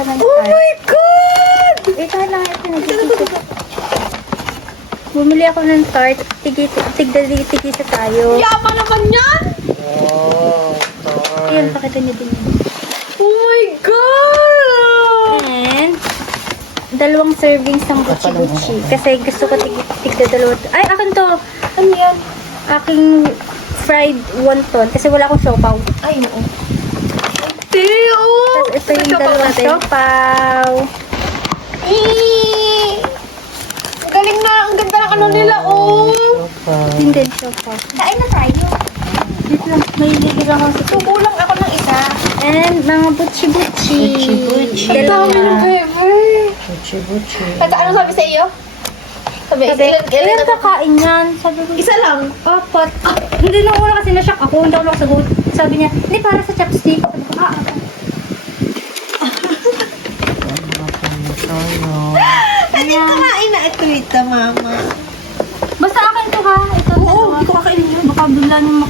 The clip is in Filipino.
ako ng Oh tart. my God! Ito lang, ito nagkikisa. Bumili ako ng tart. Tigi, tigda, tigisa tayo. Yaman naman yan! Oh, Ayan, tar. pakita niyo din. Oh my God! And, dalawang servings ng buchi-buchi. Kasi gusto ko tig, tigda dalawa. Ay, akin to. Ano yan? Aking fried wonton. Kasi wala akong siopaw. Ay, oo. Ito yung dalawang siopaw. Eh! Ang galing na, ang ganda ng ano nila, oh! Yun din siopaw. Kain na tayo. Dito lang, may lilig ako sa Kukulang ako ng isa. And mga buchi-buchi. Buchi-buchi. Ang dami ng Dalawa. bebe. Buchi-buchi. At ano sabi sa iyo? Sabi, Sabi, ilan, ilan, ilan kakain yan? Sabi ko, Isa lang. apat. Ah, hindi nung una kasi na-shock ako, hindi ako nakasagot. Sabi niya, hindi para sa chopstick. Sabi ko, ah, apat. Hindi ito ito, mama. Basta akin to ha. Ito, Oo, hindi ko kakainin yun. Baka bigla nang